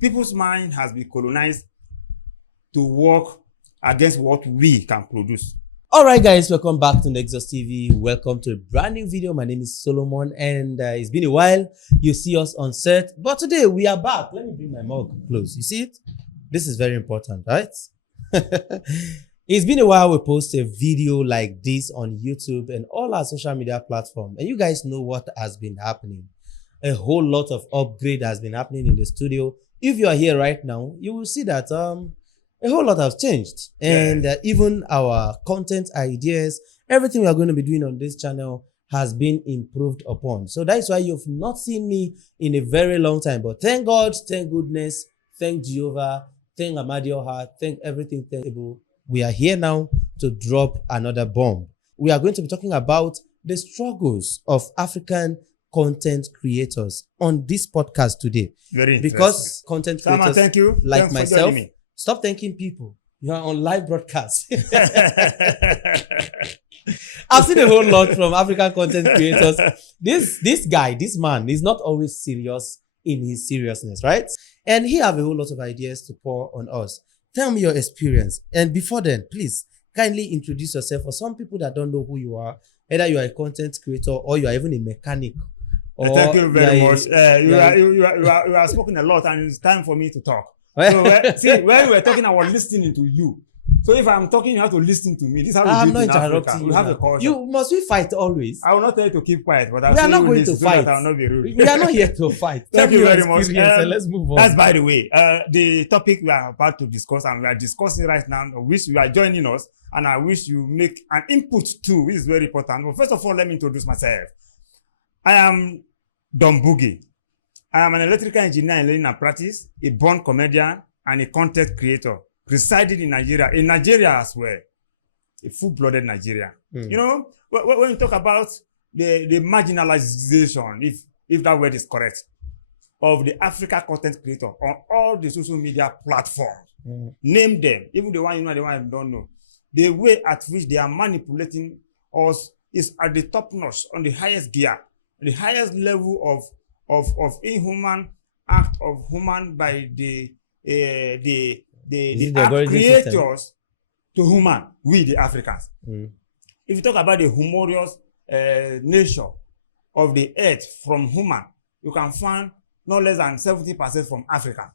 people's mind has been colonized to work against what we can produce. All right, guys, welcome back to Nexus TV. Welcome to a brand new video. My name is Solomon, and it's been a while. You see us on set, but today we are back. Let me bring my mug close. You see it? This is very important, right? It's been a while we post a video like this on YouTube and all our social media platforms, and you guys know what has been happening. A whole lot of upgrade has been happening in the studio. If you are here right now, you will see that a whole lot has changed, and even our content ideas, everything we are going to be doing on this channel has been improved upon. So that's why you've not seen me in a very long time, but thank God, thank goodness, thank Jehovah, thank Amadioha, thank everything thankable. We are here now to drop another bomb. We are going to be talking about the struggles of African content creators on this podcast today. Very interesting. Because content creators Sama, thank you. like Thanks for myself, joining me. stop thanking people. You are on live broadcast. I've seen a whole lot from African content creators. This guy, this man, is not always serious in his seriousness, right? And he have a whole lot of ideas to pour on us. Tell me your experience. And before then, please kindly introduce yourself for some people that don't know who you are. Either you are a content creator or you are even a mechanic. Thank you very much. You are spoken a lot, and it's time for me to talk. So when we were talking, I was listening to you. So if I'm talking, you have to listen to me. This is how we do it in Africa. We have a culture. You must we fight always. I will not tell you to keep quiet, but we are not going to fight. I will not be rude. We are not here to fight. Thank you very much. Let's move on. That's by the way. The topic we are about to discuss, and we are discussing right now, I wish you are joining us, and I wish you make an input too, which is very important. But first of all, let me introduce myself. I am Don Boogie. I am an electrical engineer in learning and practice, a born comedian, and a content creator, residing in Nigeria as well, a full-blooded Nigeria. You know, when you talk about the marginalization, if that word is correct, of the Africa content creator on all the social media platforms, name them, even the one you know, the one you don't know, the way at which they are manipulating us is at the top notch, on the highest gear, the highest level of inhuman act of human by the app creators system to human, we the Africans. If you talk about the humorous nature of the earth from human, you can find no less than 70% from Africa.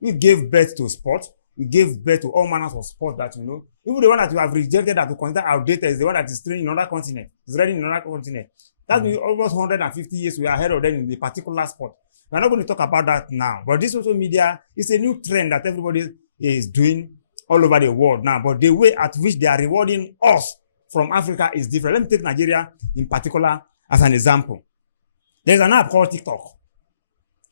We gave birth to sport. We gave birth to all manners of sport that you know. Even the one that you have rejected that you consider outdated is the one that is trained in another continent. It's ready in another continent. That means almost 150 years we are ahead of them in the particular sport. We're not going to talk about that now. But this social media is a new trend that everybody is doing all over the world now. But the way at which they are rewarding us from Africa is different. Let me take Nigeria in particular as an example. There's an app called TikTok.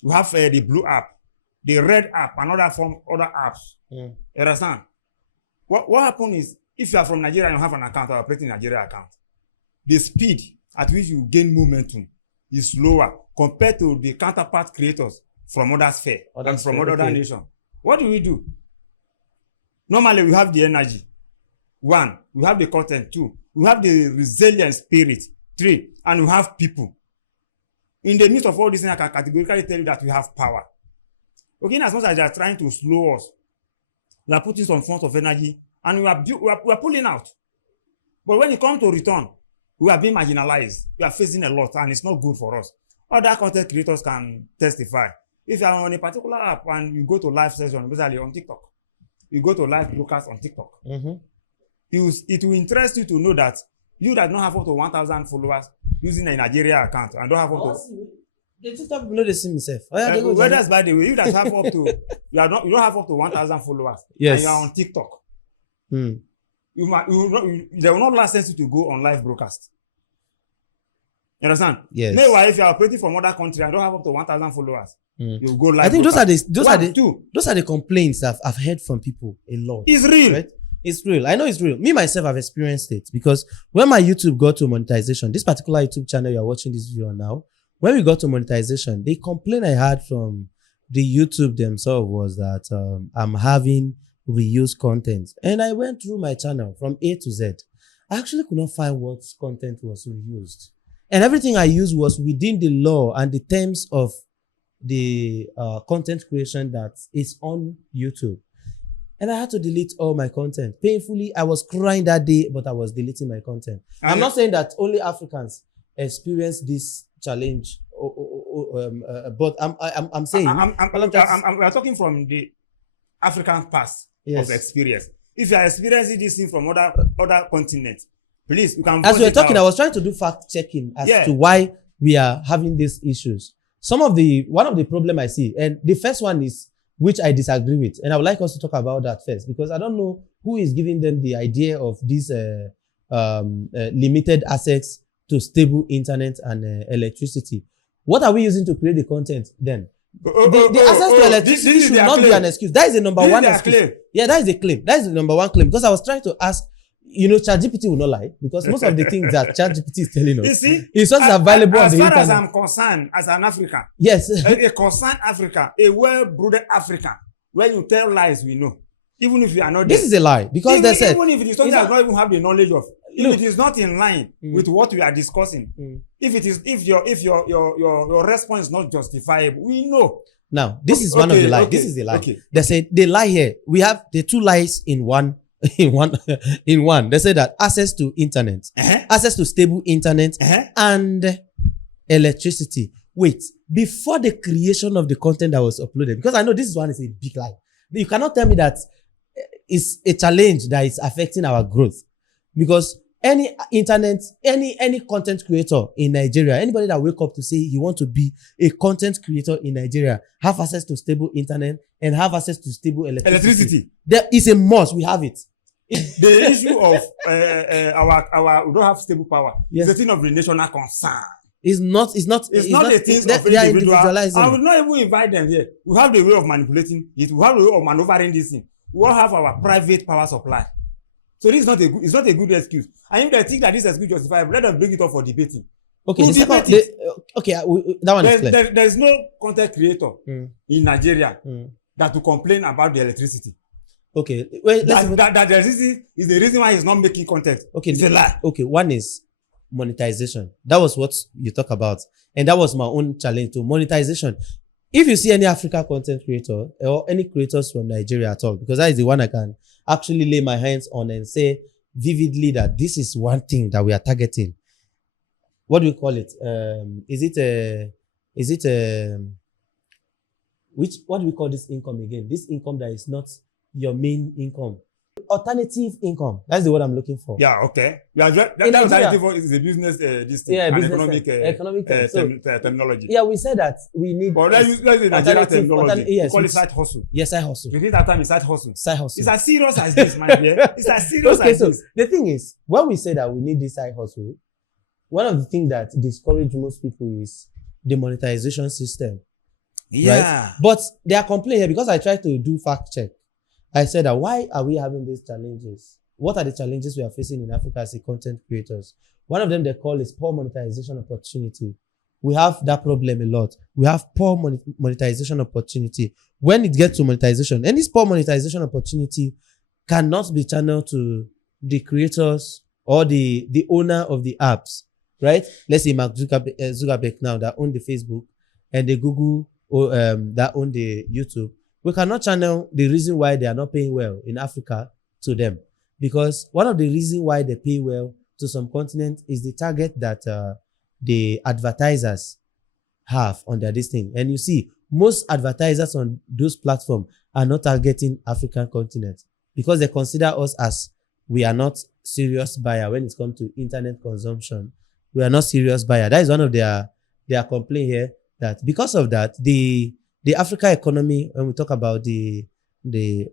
We have the blue app, the red app, another apps. You understand? What happens is, if you are from Nigeria and you have an account or operating Nigeria account, the speed at which you gain momentum is lower compared to the counterpart creators from other sphere and from other nations. What do? Normally, we have the energy. 1, we have the content. 2, we have the resilient spirit. 3, and we have people. In the midst of all these things, I can categorically tell you that we have power. Okay, in as much as they are trying to slow us, we are putting some forms of energy, and we are pulling out. But when it comes to return, we are being marginalized. We are facing a lot, and it's not good for us. Other content creators can testify. If you are on a particular app and you go to live session, especially on TikTok, you go to live broadcast on TikTok, it will interest you to know that you that don't have up to 1,000 followers using a Nigeria account and don't have up to... The TikTok below the same self. Well, that's by the way, you that have up to... you don't have up to 1,000 followers. Yes. And you are on TikTok. They will not license you to go on live broadcast. You understand? Yes. Meanwhile, if you are operating from other country and don't have up to 1,000 followers, you go live. I think broadcast. those are the complaints that I've heard from people a lot. It's real. Right? It's real. I know it's real. Me, myself, I've experienced it because when my YouTube got to monetization, this particular YouTube channel you're watching this video on now, when we got to monetization, the complaint I had from the YouTube themselves was that I'm having reused content. And I went through my channel from A to Z. I actually could not find what content was reused. And everything I used was within the law and the terms of the content creation that is on YouTube. And I had to delete all my content. Painfully, I was crying that day, but I was deleting my content. I'm not saying that only Africans experience this challenge, but I'm saying we're talking from the African past of experience. If you are experiencing this thing from other continents, please, you can. As we were talking, I was trying to do fact checking as to why we are having these issues. One of the problem I see, and the first one is which I disagree with, and I would like us to talk about that first, because I don't know who is giving them the idea of these limited access to stable internet and electricity. What are we using to create the content then? The access to electricity should not be an excuse. That is the number one excuse. Yeah, that is the claim. That is the number one claim. Because I was trying to ask, ChatGPT will not lie, because most of the things that ChatGPT is telling us is what's available on the internet. As far as I'm concerned, as an African, yes, a concerned African, a well-brooded African, when you tell lies, we know. Even if you are not. This is a lie, because they said. Even if it is something I don't even have the knowledge of. If it is not in line with what we are discussing, if your response is not justifiable, we know. Now, this is one of the lies. This is the lie. They say they lie here. We have the two lies in one. In one. They say that access to internet, access to stable internet, and electricity. Wait, before the creation of the content that was uploaded, because I know this one is a big lie. You cannot tell me that it's a challenge that is affecting our growth, because any internet, any content creator in Nigeria, anybody that wake up to say he want to be a content creator in Nigeria, have access to stable internet and have access to stable electricity. There is a must. We have it. The issue of our we don't have stable power. Yes. It's a thing of the national concern. It's not the things of individual. I will not even invite them here. We have the way of manipulating it. We have the way of maneuvering this thing. We all have our private power supply. So this is not a good excuse. And if they think that this excuse is justifiable, let them bring it up for debating. Okay, that one is clear. There is no content creator in Nigeria that will complain about the electricity. Okay, well, that the electricity is the reason why he's not making content. Okay, it's a lie. Okay, one is monetization. That was what you talk about, and that was my own challenge to monetization. If you see any African content creator or any creators from Nigeria at all, because that is the one I can actually lay my hands on and say vividly that this is one thing that we are targeting. What do you call it? What do we call this income again? This income that is not your main income. Alternative income. That's the word I'm looking for. Yeah, okay. Yeah, that alternative is a business economic terminology. Yeah, we said that we need. But let's use Nigerian terminology. Yes, call it side hustle. Yes, side hustle. You think that time is side hustle? Side hustle. It's as serious as this, my dear. It's as serious as this. The thing is, when we say that we need this side hustle, one of the things that discourage most people is the monetization system. Yeah. Right? But they are complaining here because I tried to do fact check. I said that why are we having these challenges? What are the challenges we are facing in Africa as a content creators? One of them they call is poor monetization opportunity. We have that problem a lot. We have poor monetization opportunity. When it gets to monetization, and this poor monetization opportunity cannot be channeled to the creators or the owner of the apps, right? Let's say Mark Zuckerberg now that own the Facebook and the Google that own the YouTube. We cannot channel the reason why they are not paying well in Africa to them. Because one of the reasons why they pay well to some continent is the target that the advertisers have on their this thing. And you see, most advertisers on those platforms are not targeting African continent because they consider us as we are not serious buyer when it comes to internet consumption. We are not serious buyer. That is one of their complaint here, that because of that, the Africa economy, when we talk about the you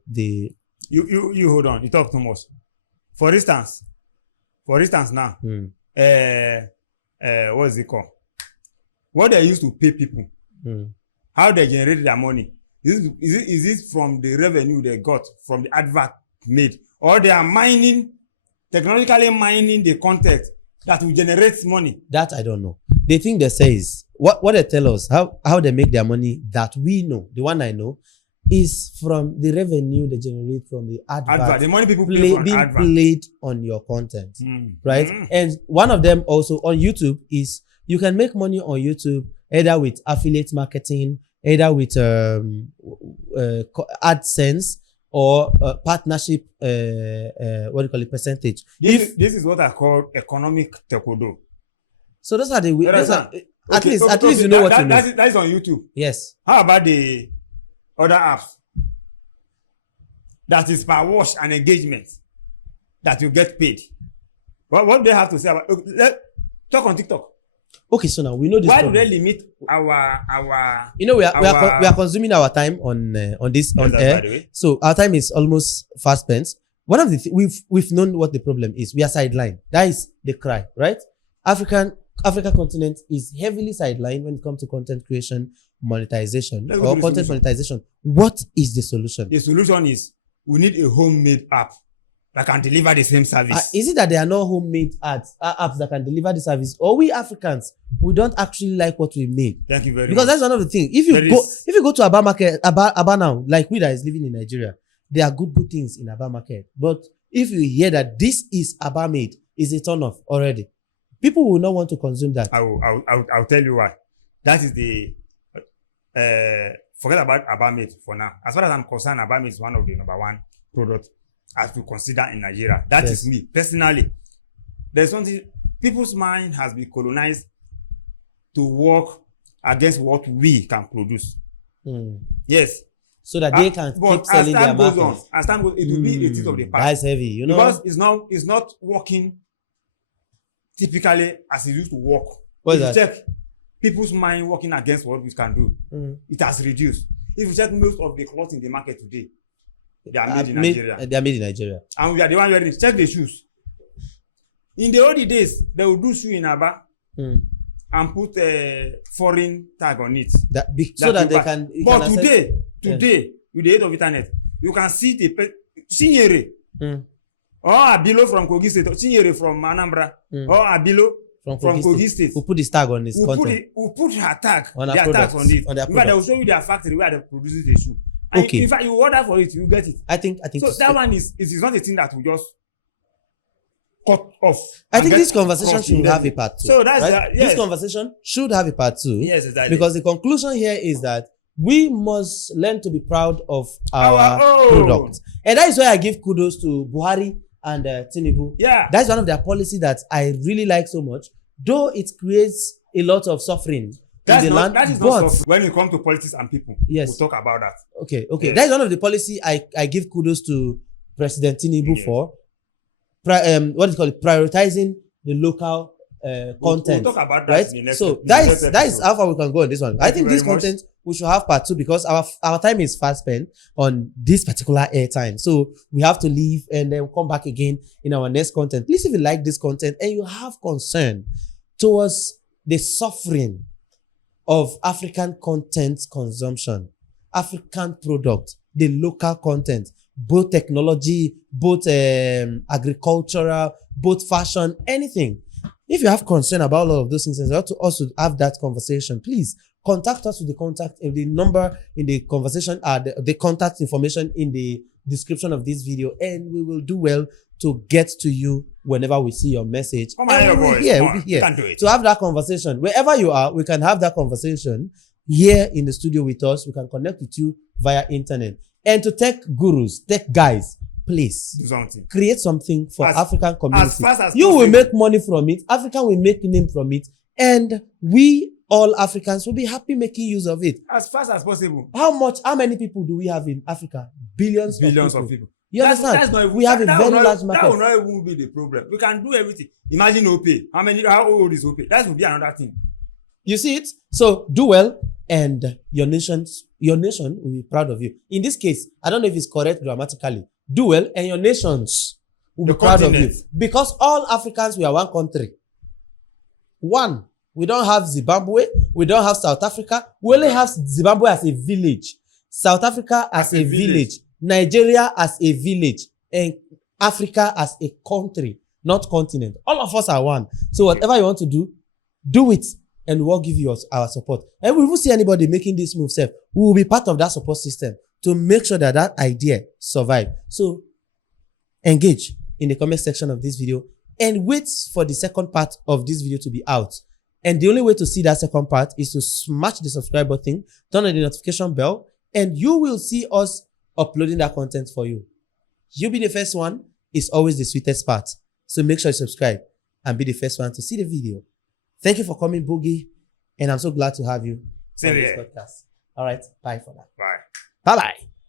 hold on, you talk too much. For instance now, what is it called? What they used to pay people, how they generate their money. Is it from the revenue they got from the advert made, or they are technologically mining the content that will generate money? That I don't know. The thing they say is, what they tell us, how they make their money that we know, the one I know, is from the revenue they generate from the advert. The money people being played on your content, right? And one of them also on YouTube is you can make money on YouTube either with affiliate marketing either with AdSense or partnership, what do you call it, percentage. This is what I call economic taekwondo. So those are the You those are, understand? at least you know what you know. That is on YouTube. Yes. How about the other apps? That is per watch and engagement that you get paid. What do they have to say about? Talk on TikTok. Okay, so now we know this. Why problem. do they limit our? You know, we are consuming our time on this on air. So our time is almost fast spent. One of the we've known what the problem is. We are sidelined. That is the cry, right? Africa continent is heavily sidelined when it comes to content creation, monetization, or content monetization. What is the solution? The solution is we need a homemade app that can deliver the same service. Is it that there are no homemade apps that can deliver the service, or we Africans, we don't actually like what we made? Thank you very much. Because that's one of the things. If you go to Aba market, Aba now, like we that is living in Nigeria, there are good things in Aba market. But if you hear that this is Aba made, is a turn off already. People will not want to consume that. I'll tell you why. That is the forget about Aba made for now. As far as I'm concerned, Aba made is one of the number one product as to consider in Nigeria. That is me personally. There's something, people's mind has been colonized to work against what we can produce. Yes. So that they can keep selling their market. As time goes, it will be a tip of the past. That's heavy, you know. Because it's not working typically as it used to work. What if is you that? check people's mind working against what we can do, it has reduced. If you check most of the clothes in the market today, they are made in Nigeria. They are made in Nigeria. And we are the one wearing it. Check the shoes. In the old days, they would do shoe in Aba and put a foreign tag on it. So that they can. But today, with the aid of internet, you can see the Chinyere or Abilo from Kogi State, or Chinyere from Anambra, or Abilo from Kogi State. Who put this tag on this content? Who put her tag, their tags on it. On their in fact, they will show you their factory where they produce the shoe. And in fact, you order for it, you get it. I think so. That one is not a thing that will just cut off. I think this conversation should have a part 2. So that's right? This conversation should have a part 2. Yes, exactly. Because the conclusion here is that we must learn to be proud of our product. And that is why I give kudos to Buhari and Tinubu. Yeah. That's one of their policy that I really like so much. Though it creates a lot of suffering in the land. That is not suffering. When it comes to politics and people, we'll talk about that. Okay. Yes. That is one of the policy I give kudos to President Tinubu for. What is it called? Prioritizing the local content. We'll talk about that, right? in the next, so that is how far we can go on this one. I think this content we should have part 2 because our time is fast spent on this particular airtime. So we have to leave and then come back again in our next content. Please, if you like this content and you have concern towards the suffering of African content consumption, African product, the local content, both technology, both agricultural, both fashion, anything. If you have concern about all of those things and you want to also have that conversation, please contact us with the number in the conversation, the contact information in the description of this video, and we will do well to get to you whenever we see your message. Come on, we'll be here to have that conversation. Wherever you are, we can have that conversation here in the studio with us. We can connect with you via internet. And to tech gurus, tech guys, please do something. Create something for African community. As fast as you will make money from it. Africa will make name from it, and we all Africans will be happy making use of it as fast as possible. How many people do we have in Africa? Billions of people. You understand? We have a very large market. That will not even be the problem. We can do everything. Imagine OPay. How old is OPay? That will be another thing. You see it? So do well, and your nation will be proud of you. In this case, I don't know if it's correct grammatically. Do well, and your nations will be proud of you. Because all Africans, we are one country. One. We don't have Zimbabwe. We don't have South Africa. We only have Zimbabwe as a village. South Africa as a village. Nigeria as a village. And Africa as a country, not continent. All of us are one. So whatever you want to do, do it. And we'll give you our support. And we will see anybody making this move, we will be part of that support system to make sure that that idea survives. So engage in the comment section of this video and wait for the second part of this video to be out. And the only way to see that second part is to smash the subscribe button, turn on the notification bell, and you will see us uploading that content for you. You be the first one is always the sweetest part. So make sure you subscribe and be the first one to see the video. Thank you for coming, Boogie. And I'm so glad to have you on this podcast. All right. Bye for now. Bye. Bye-bye.